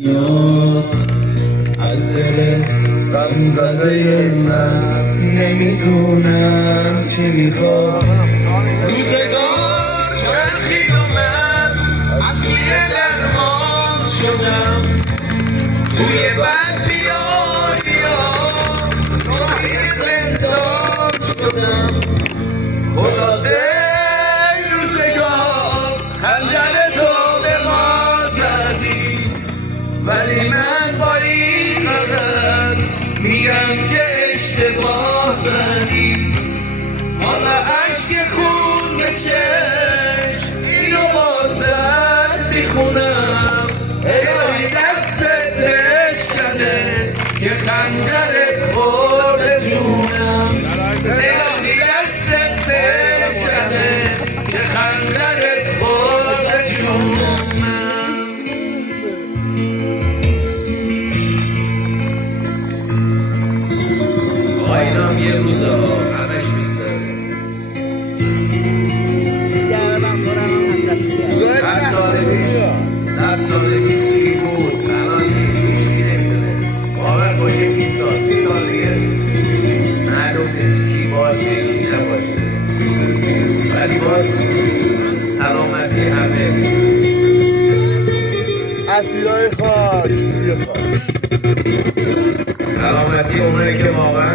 از دل غم زده من نمیدونم چی میخواد. روزگار چرخید و من اسیر درمان شدم، توی بدبیاریا توی زندان شدم. خلاصه روزگار خنجر تو به ما زدی، ولی من با این قدر میگم که اشتباه زدی. حالا عشق خون به چشم اینو بازت میخونم، الهی دستت اشکنه که خنجرت خورده جونم. الهی دستت اشکنه که خنجرت خورده جونم. آینام یه روزا همش میگذره. 100 سال پیش کی بود الان هیچ کی نمیدونه. باور کن یه 20 سال 30 سال دیگه معلوم نیست کی باشه کی نباشه، ولی باز سلامتی همه اسیرای خاک توی خاک، سلامتی اونایی که واقعا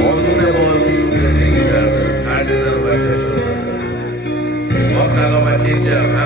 قانون بازوشون زندگی کردن، خرج زن و بچه‌شون دادن. با سلامتی جمع